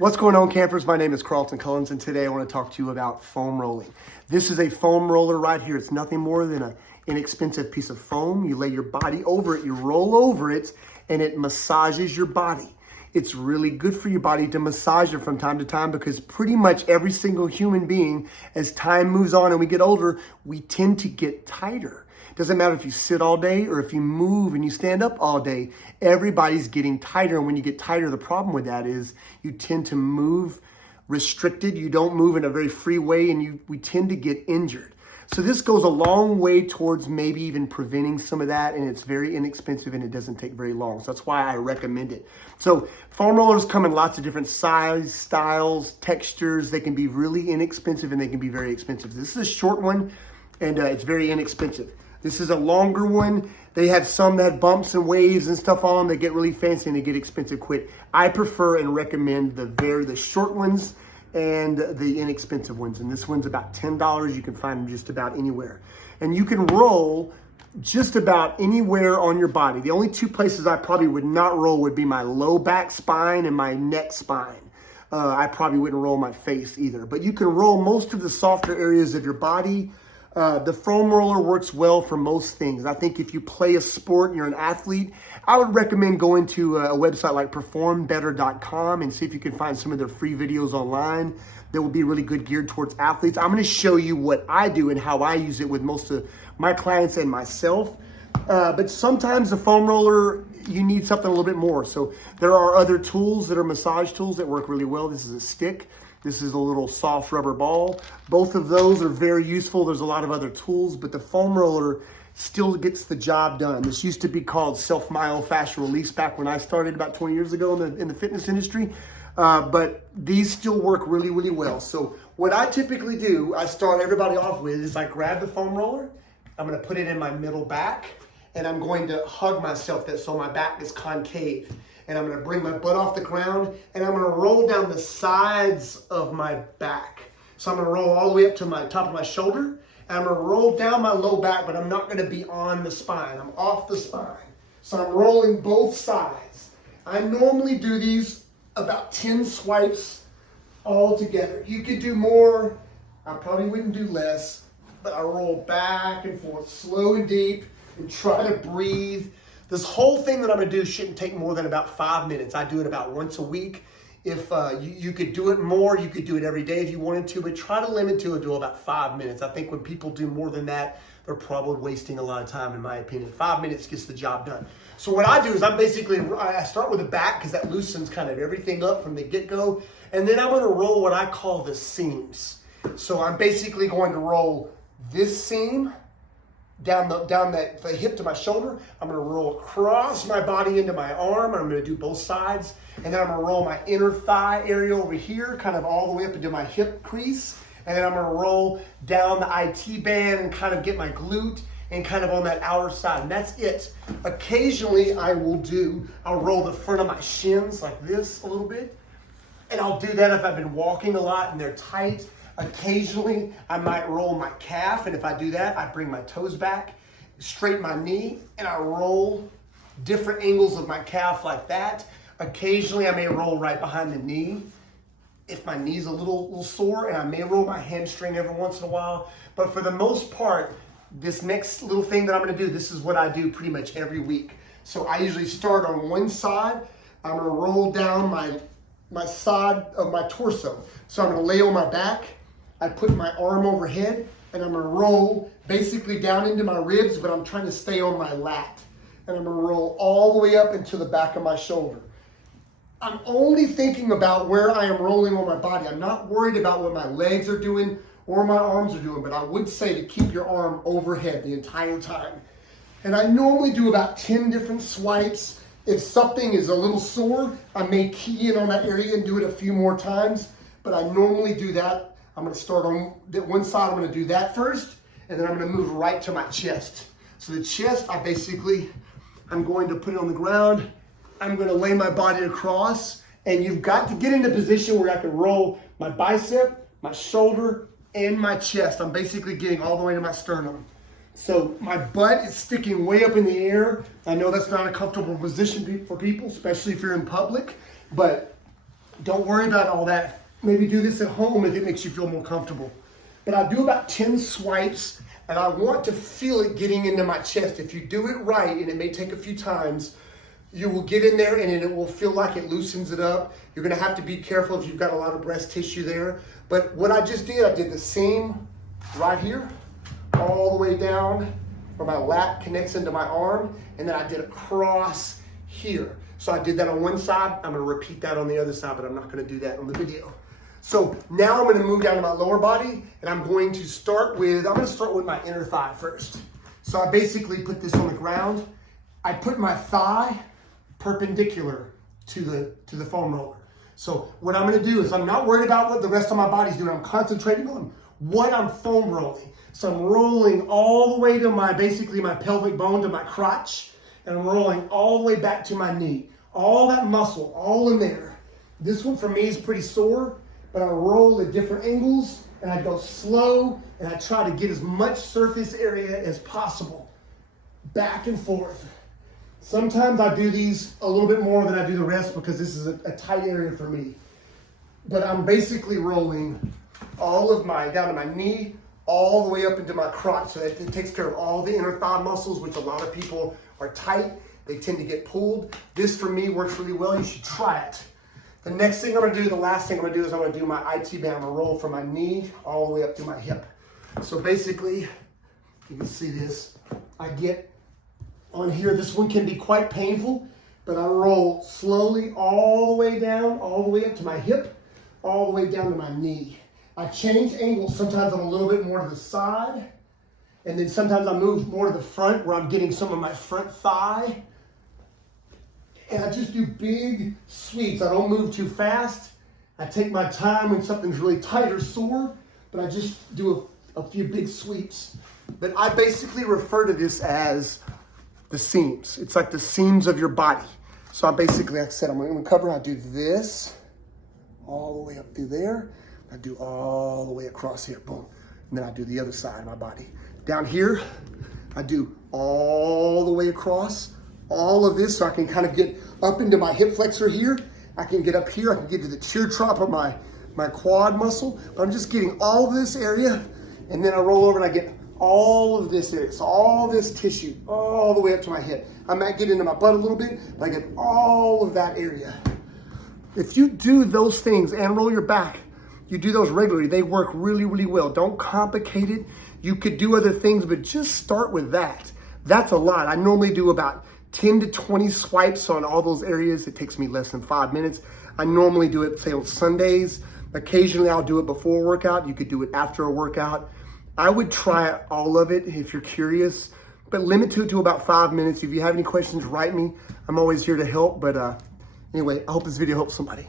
What's going on, campers? My name is Carlton Cullins, and today I want to talk to you about foam rolling. This is a foam roller right here. It's nothing more than an inexpensive piece of foam. You lay your body over it, you roll over it, and it massages your body. It's really good for your body to massage it from time to time because pretty much every single human being, as time moves on and we get older, we tend to get tighter. Doesn't matter if you sit all day or if you move and you stand up all day, everybody's getting tighter. And when you get tighter, the problem with that is you tend to move restricted. You don't move in a very free way, and we tend to get injured. So this goes a long way towards maybe even preventing some of that, and it's very inexpensive and it doesn't take very long. So that's why I recommend it. So foam rollers come in lots of different size, styles, textures. They can be really inexpensive and they can be very expensive. This is a short one and it's very inexpensive. This is a longer one. They have some that have bumps and waves and stuff on them. They get really fancy and they get expensive quick. I prefer and recommend the short ones and the inexpensive ones. And this one's about $10. You can find them just about anywhere. And you can roll just about anywhere on your body. The only two places I probably would not roll would be my low back spine and my neck spine. I probably wouldn't roll my face either. But you can roll most of the softer areas of your body. The foam roller works well for most things. I think if you play a sport and you're an athlete, I would recommend going to a website like performbetter.com and see if you can find some of their free videos online that will be really good geared towards athletes. I'm going to show you what I do and how I use it with most of my clients and myself. But sometimes the foam roller, you need something a little bit more. So there are other tools that are massage tools that work really well. This is a stick. This is a little soft rubber ball. Both of those are very useful. There's a lot of other tools, but the foam roller still gets the job done. This used to be called self-myofascial release back when I started about 20 years ago in the fitness industry. But these still work really, really well. So what I typically do, I start everybody off with is I grab the foam roller. I'm going to put it in my middle back, and I'm going to hug myself so my back is concave. And I'm going to bring my butt off the ground, and I'm going to roll down the sides of my back. So I'm going to roll all the way up to my top of my shoulder, and I'm going to roll down my low back, but I'm not going to be on the spine. I'm off the spine. So I'm rolling both sides. I normally do these about 10 swipes all together. You could do more. I probably wouldn't do less, but I roll back and forth, slow and deep, and try to breathe. This whole thing that I'm going to do shouldn't take more than about 5 minutes. I do it about once a week. If you could do it more, you could do it every day if you wanted to, but try to limit to about 5 minutes. I think when people do more than that, they're probably wasting a lot of time, in my opinion. 5 minutes gets the job done. So what I do is I start with the back because that loosens kind of everything up from the get-go, and then I'm going to roll what I call the seams. So I'm basically going to roll this seam down the hip to my shoulder. I'm going to roll across my body into my arm. I'm going to do both sides. And then I'm going to roll my inner thigh area over here, kind of all the way up into my hip crease. And then I'm going to roll down the IT band and kind of get my glute and kind of on that outer side. And that's it. Occasionally I'll roll the front of my shins like this a little bit. And I'll do that if I've been walking a lot and they're tight. Occasionally, I might roll my calf, and if I do that, I bring my toes back, straighten my knee, and I roll different angles of my calf like that. Occasionally, I may roll right behind the knee if my knee's a little sore, and I may roll my hamstring every once in a while. But for the most part, this next little thing that I'm going to do, this is what I do pretty much every week. So I usually start on one side. I'm going to roll down my side of my torso. So I'm going to lay on my back. I put my arm overhead, and I'm going to roll basically down into my ribs, but I'm trying to stay on my lat. And I'm going to roll all the way up into the back of my shoulder. I'm only thinking about where I am rolling on my body. I'm not worried about what my legs are doing or my arms are doing, but I would say to keep your arm overhead the entire time. And I normally do about 10 different swipes. If something is a little sore, I may key in on that area and do it a few more times, but I normally do that. I'm going to start on that one side. I'm going to do that first, and then I'm going to move right to my chest. So the chest, I'm going to put it on the ground. I'm going to lay my body across, and you've got to get in a position where I can roll my bicep, my shoulder, and my chest. I'm basically getting all the way to my sternum. So my butt is sticking way up in the air. I know that's not a comfortable position for people, especially if you're in public, but Don't worry about all that. Maybe do this at home if it makes you feel more comfortable. But I do about 10 swipes, and I want to feel it getting into my chest. If you do it right, and it may take a few times, you will get in there and it will feel like it loosens it up. You're gonna have to be careful if you've got a lot of breast tissue there. But what I just did, I did the same right here, all the way down where my lat connects into my arm, and then I did across here. So I did that on one side. I'm gonna repeat that on the other side, but I'm not gonna do that on the video. So now I'm gonna move down to my lower body, and I'm gonna start with my inner thigh first. So I basically put this on the ground. I put my thigh perpendicular to the foam roller. So what I'm gonna do is I'm not worried about what the rest of my body's doing. I'm concentrating on what I'm foam rolling. So I'm rolling all the way to basically my pelvic bone, to my crotch, and I'm rolling all the way back to my knee. All that muscle, all in there. This one for me is pretty sore, but I roll at different angles, and I go slow, and I try to get as much surface area as possible, back and forth. Sometimes I do these a little bit more than I do the rest because this is a tight area for me. But I'm basically rolling down to my knee, all the way up into my crotch. So that it takes care of all the inner thigh muscles, which a lot of people are tight. They tend to get pulled. This for me works really well. You should try it. The next thing I'm gonna do, the last thing I'm gonna do is I'm gonna do my IT band. I'm gonna roll from my knee all the way up to my hip. So basically, you can see this. I get on here. This one can be quite painful, but I roll slowly all the way down, all the way up to my hip, all the way down to my knee. I change angles. Sometimes I'm a little bit more to the side, and then sometimes I move more to the front where I'm getting some of my front thigh. And I just do big sweeps. I don't move too fast. I take my time when something's really tight or sore, but I just do a few big sweeps. But I basically refer to this as the seams. It's like the seams of your body. So I basically, like I said, I'm gonna cover, I do this all the way up through there. I do all the way across here, boom. And then I do the other side of my body. Down here, I do all the way across, all of this, so I can kind of get up into my hip flexor here. I can get up here, I can get to the tear trap of my quad muscle. But I'm just getting all of this area, and then I roll over and I get all of this area. So all this tissue, all the way up to my hip. I might get into my butt a little bit, but I get all of that area. If you do those things and roll your back, you do those regularly, they work really, really well. Don't complicate it. You could do other things, but just start with that. That's a lot. I normally do about 10 to 20 swipes on all those areas. It takes me less than 5 minutes. I normally do it, say, on Sundays. Occasionally, I'll do it before a workout. You could do it after a workout. I would try all of it if you're curious, but limit it to about 5 minutes. If you have any questions, write me. I'm always here to help. But anyway, I hope this video helps somebody.